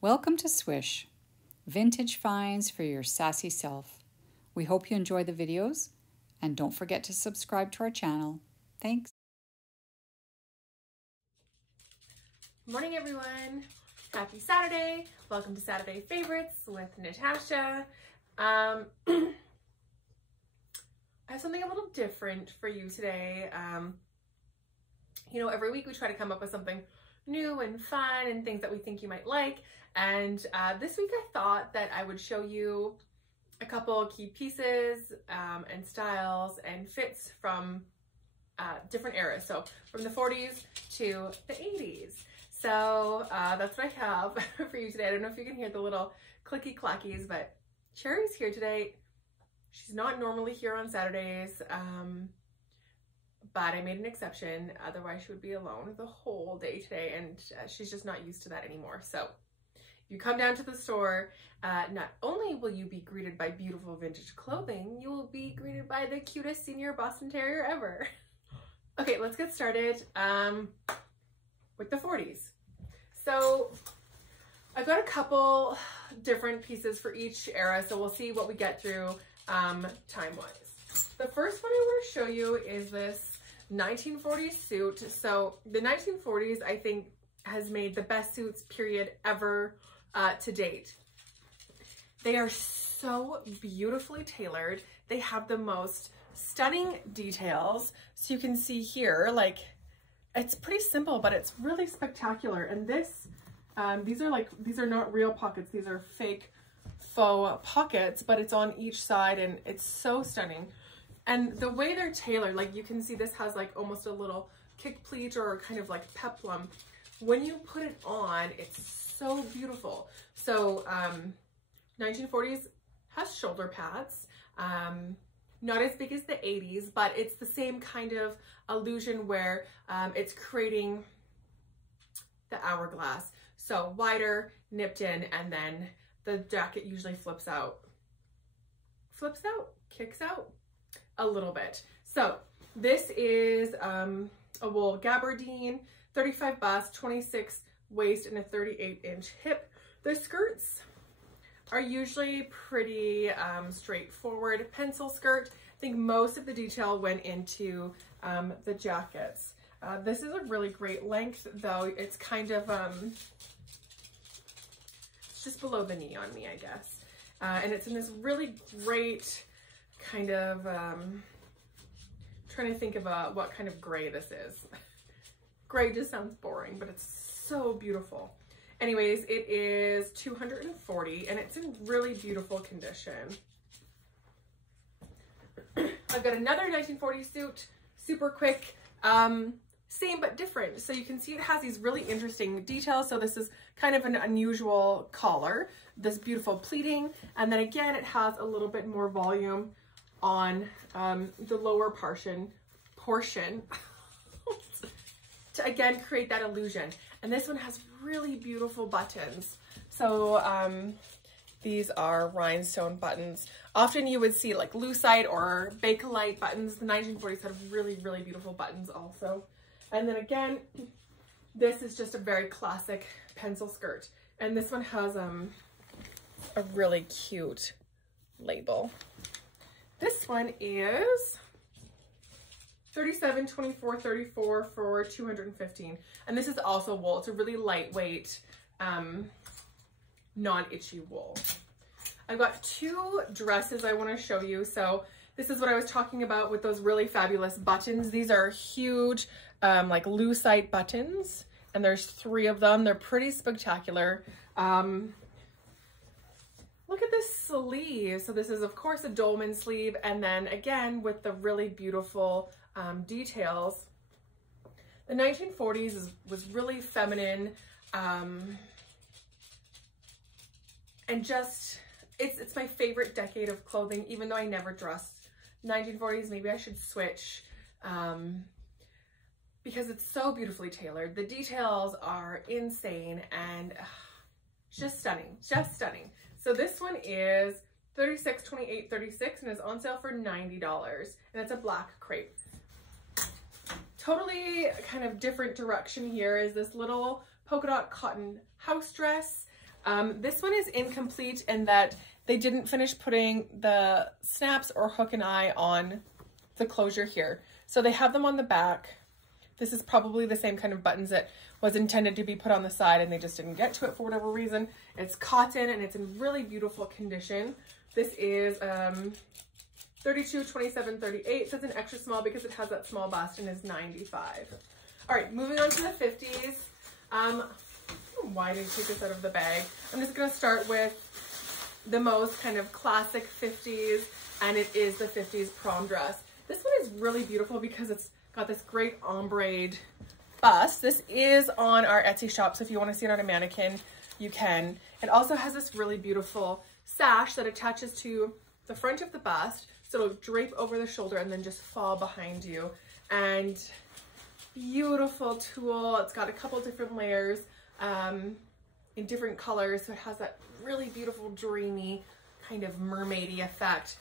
Welcome to Swish, vintage finds for your sassy self. We hope you enjoy the videos and don't forget to subscribe to our channel. Thanks. Morning everyone, happy Saturday. Welcome to Saturday Favorites with Natasha. I have something a little different for you today. Every week we try to come up with something new and fun and things that we think you might like. And this week I thought that I would show you a couple key pieces and styles and fits from different eras. So from the 40s to the 80s. So that's what I have for you today. I don't know if you can hear the little clicky clackies, but Cherry's here today. She's not normally here on Saturdays, but I made an exception. Otherwise she would be alone the whole day today, and she's just not used to that anymore. So if you come down to the store, not only will you be greeted by beautiful vintage clothing, you will be greeted by the cutest senior Boston Terrier ever. Okay, let's get started with the 40s. So I've got a couple different pieces for each era, so we'll see what we get through time-wise. The first one I want to show you is this 1940s suit. So the 1940s, I think, has made the best suits period ever to date. They are so beautifully tailored. They have the most stunning details. So you can see here, like, it's pretty simple, but it's really spectacular. And this, these are not real pockets. These are fake faux pockets, but it's on each side and it's so stunning. And the way they're tailored, like you can see this has like almost a little kick pleat or kind of like peplum. When you put it on, it's so beautiful. So 1940s has shoulder pads, not as big as the 80s, but it's the same kind of illusion where it's creating the hourglass. So wider, nipped in, and then the jacket usually kicks out a little bit. So this is a wool gabardine, 35 bust, 26 waist, and a 38-inch hip. The skirts are usually pretty straightforward pencil skirt. I think most of the detail went into the jackets. This is a really great length, though. It's kind of it's just below the knee on me, I guess. And it's in this really great kind of trying to think of what kind of gray this is. Gray just sounds boring, but it's so beautiful. Anyways, it is $240 and it's in really beautiful condition. I've got another 1940 suit, super quick, same but different. So you can see it has these really interesting details. So this is kind of an unusual collar, this beautiful pleating, and then again it has a little bit more volume on the lower portion to again create that illusion. And this one has really beautiful buttons. So these are rhinestone buttons. Often you would see like lucite or bakelite buttons. The 1940s had really, really beautiful buttons also. And then again, this is just a very classic pencil skirt. And this one has a really cute label. This one is 37, 24, 34 for $215. And this is also wool. It's a really lightweight, non-itchy wool. I've got two dresses I want to show you. So this is what I was talking about with those really fabulous buttons. These are huge, like lucite buttons, and there's 3 of them. They're pretty spectacular. Look at this sleeve. So this is of course a dolman sleeve, and then again with the really beautiful details. The 1940s was really feminine, and just it's my favorite decade of clothing, even though I never dressed 1940s. Maybe I should switch because it's so beautifully tailored. The details are insane and just stunning, just stunning. So this one is 36, 28, 36 and is on sale for $90, and it's a black crepe. Totally kind of different direction here is this little polka dot cotton house dress. This one is incomplete in that they didn't finish putting the snaps or hook and eye on the closure here. So they have them on the back. This is probably the same kind of buttons that was intended to be put on the side and they just didn't get to it for whatever reason. It's cotton and it's in really beautiful condition. This is 32, 27, 38. So it's an extra small because it has that small bust and is 95. All right, moving on to the 50s. Why did I take this out of the bag? I'm just gonna start with the most kind of classic 50s, and it is the 50s prom dress. This one is really beautiful because it's got this great ombre bust. This is on our Etsy shop, so if you want to see it on a mannequin, you can. It also has this really beautiful sash that attaches to the front of the bust, so it'll drape over the shoulder and then just fall behind you. And beautiful tulle. It's got a couple different layers in different colors, so it has that really beautiful dreamy kind of mermaidy effect.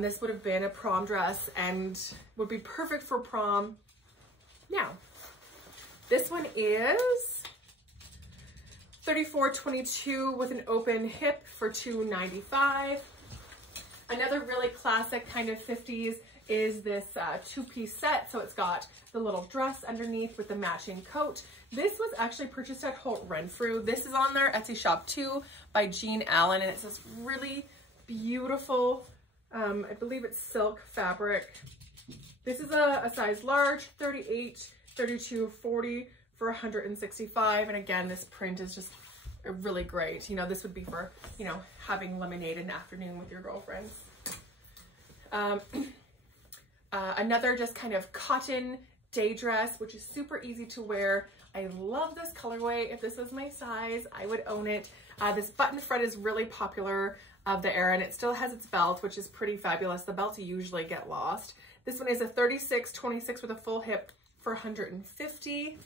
This would have been a prom dress and would be perfect for prom. Now, this one is 34-22 with an open hip for $2.95. Another really classic kind of 50s is this two-piece set. So it's got the little dress underneath with the matching coat. This was actually purchased at Holt Renfrew. This is on their Etsy shop too by Jean Allen, and it's this really beautiful, I believe it's silk fabric. This is a size large, 38, 32, 40 for $165. And again, this print is just really great. You know, this would be for, you know, having lemonade in the afternoon with your girlfriends. Another just kind of cotton day dress, which is super easy to wear. I love this colorway. If this was my size, I would own it. This button front is really popular of the era, and it still has its belt, which is pretty fabulous. The belts usually get lost. This one is a 36-26 with a full hip for $150.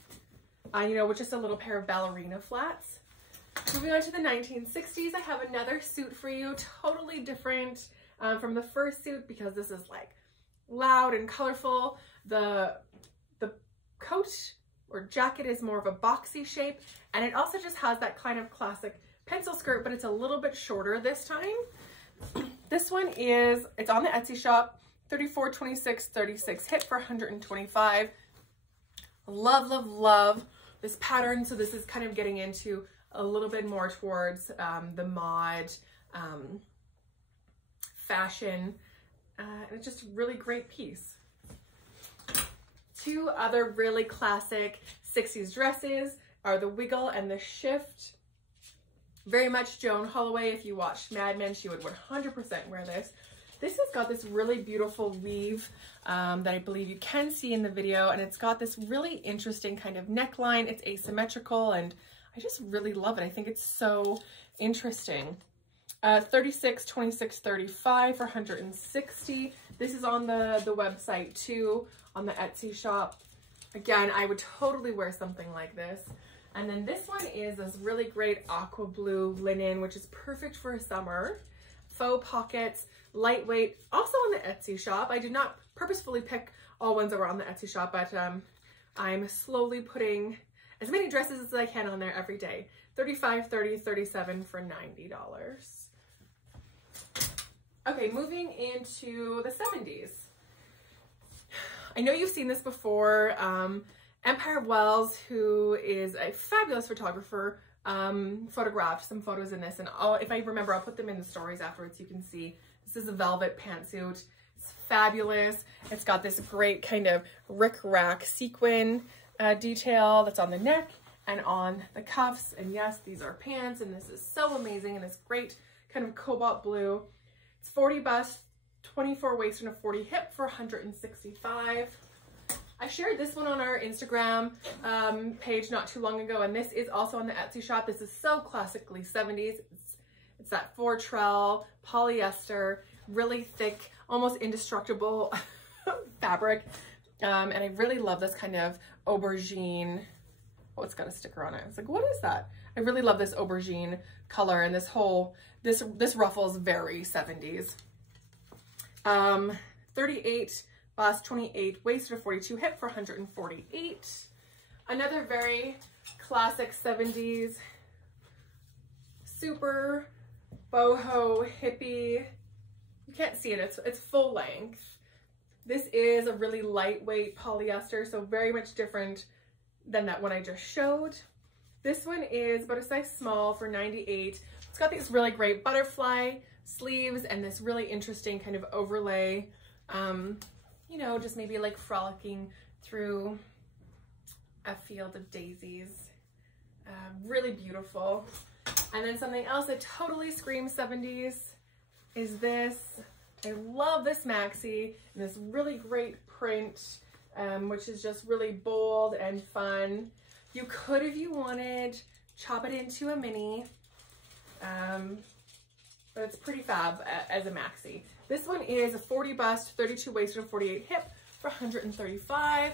You know, with just a little pair of ballerina flats. Moving on to the 1960s, I have another suit for you, totally different from the first suit because this is like loud and colorful. The coat or jacket is more of a boxy shape, and it also just has that kind of classic pencil skirt, but it's a little bit shorter this time. This one is, it's on the Etsy shop, 34-26, 36 hip for $125. Love, love, love this pattern. So this is kind of getting into a little bit more towards the mod fashion, and it's just a really great piece. Two other really classic 60s dresses are the Wiggle and the Shift. Very much Joan Holloway. If you watched Mad Men, she would 100% wear this. This has got this really beautiful weave that I believe you can see in the video, and it's got this really interesting kind of neckline. It's asymmetrical, and I just really love it. I think it's so interesting. 36-26 35 for $160. This is on the website too, on the Etsy shop. Again, I would totally wear something like this. And then this one is this really great aqua blue linen, which is perfect for summer. Faux pockets, lightweight, also on the Etsy shop. I did not purposefully pick all ones that were on the Etsy shop, but I'm slowly putting as many dresses as I can on there every day. 35, 30, 37 for $90. Okay, moving into the 70s. I know you've seen this before. Empire Wells, who is a fabulous photographer, photographed some photos in this, and if I remember, I'll put them in the stories afterwards so you can see. This is a velvet pantsuit. It's fabulous. It's got this great kind of rick-rack sequin detail that's on the neck and on the cuffs. And yes, these are pants, and this is so amazing, and this great kind of cobalt blue. It's 40 bust, 24 waist, and a 40 hip for $165. I shared this one on our Instagram page not too long ago, and this is also on the Etsy shop. This is so classically 70s. It's that Fortrell polyester, really thick, almost indestructible fabric. And I really love this kind of aubergine. Oh, it's got a sticker on it. It's like, what is that? I really love this aubergine color, and this whole, this ruffle is very 70s. 38 bust, 28 waist, to 42 hip for $148. Another very classic 70s super boho hippie. You can't see it, it's full length. This is a really lightweight polyester, so very much different than that one I just showed. This one is about a size small for $98. It's got these really great butterfly sleeves and this really interesting kind of overlay, you know, just maybe like frolicking through a field of daisies. Really beautiful. And then something else that totally screams 70s is this. I love this maxi and this really great print, which is just really bold and fun. You could, if you wanted, chop it into a mini, but it's pretty fab as a maxi. This one is a 40 bust, 32 waist, and 48 hip for $135.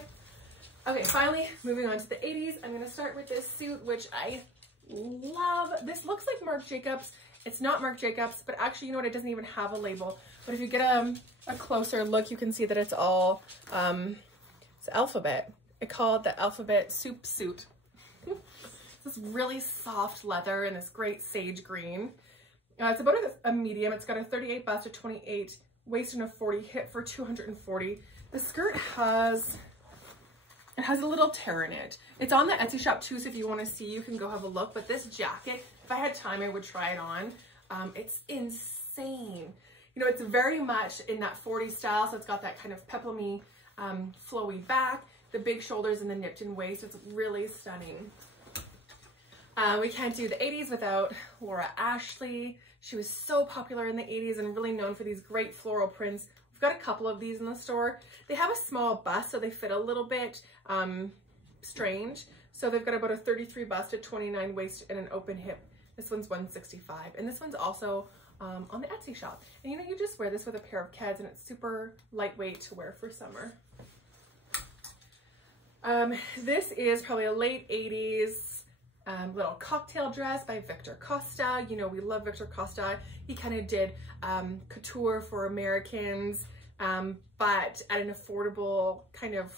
Okay, finally, moving on to the 80s. I'm gonna start with this suit, which I love. This looks like Marc Jacobs. It's not Marc Jacobs, but actually, you know what? It doesn't even have a label. But if you get a closer look, you can see that it's all, it's Alphabet. I call it the Alphabet Soup Suit. This really soft leather in this great sage green. It's about a medium. It's got a 38 bust, a 28 waist, and a 40 hip for $240. The skirt has a little tear in it. It's on the Etsy shop too, so if you want to see, you can go have a look. But this jacket, if I had time, I would try it on. It's insane. You know, it's very much in that 40s style, so it's got that kind of peplum-y, flowy back, the big shoulders and the nipped in waist. It's really stunning. We can't do the 80s without Laura Ashley. She was so popular in the 80s and really known for these great floral prints. We've got a couple of these in the store. They have a small bust, so they fit a little bit strange. So they've got about a 33 bust, a 29 waist, and an open hip. This one's $165. And this one's also on the Etsy shop. And you know, you just wear this with a pair of Keds and it's super lightweight to wear for summer. This is probably a late 80s little cocktail dress by Victor Costa. You know, we love Victor Costa. He kind of did couture for Americans, but at an affordable kind of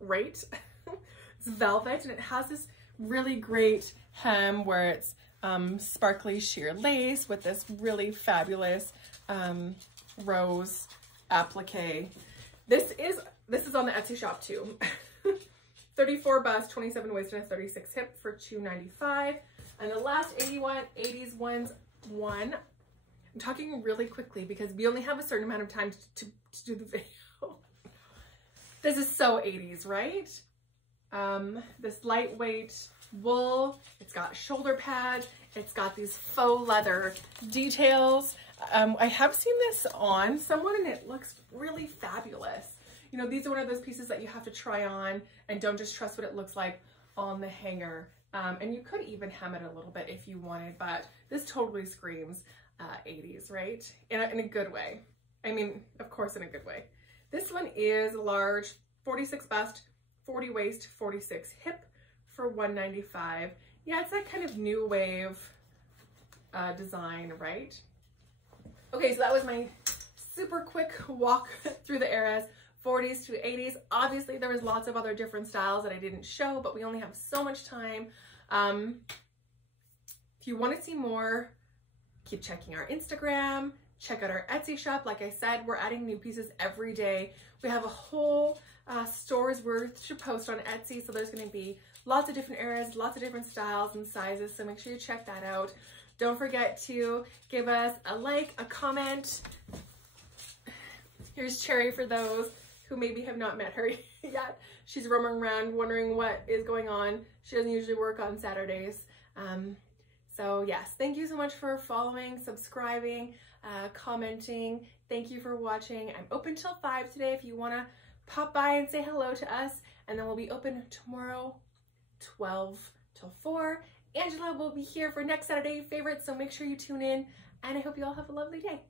rate. It's velvet and it has this really great hem where it's sparkly sheer lace with this really fabulous rose applique. This is on the Etsy shop too. 34 bust, 27 waist, and a 36 hip for $295. And the last 80s ones one. I'm talking really quickly because we only have a certain amount of time to do the video. This is so 80s, right? This lightweight wool, it's got shoulder pads, it's got these faux leather details. I have seen this on someone and it looks really fabulous. You know, these are one of those pieces that you have to try on and don't just trust what it looks like on the hanger. And you could even hem it a little bit if you wanted, but this totally screams 80s, right? In a good way. I mean, of course, in a good way. This one is large, 46 bust, 40 waist, 46 hip for $195. Yeah, it's that kind of new wave design, right? Okay, so that was my super quick walk through the eras. 40s to 80s. Obviously, there was lots of other different styles that I didn't show, but we only have so much time. If you want to see more, keep checking our Instagram, check out our Etsy shop. Like I said, we're adding new pieces every day. We have a whole store's worth to post on Etsy, so there's going to be lots of different eras, lots of different styles and sizes, so make sure you check that out. Don't forget to give us a like, a comment. Here's Cherry for those who maybe have not met her yet. She's roaming around wondering what is going on. She doesn't usually work on Saturdays. So yes, thank you so much for following, subscribing, commenting. Thank you for watching. I'm open till 5 today if you wanna pop by and say hello to us. And then we'll be open tomorrow, 12 till 4. Angela will be here for next Saturday favorites, so make sure you tune in. And I hope you all have a lovely day.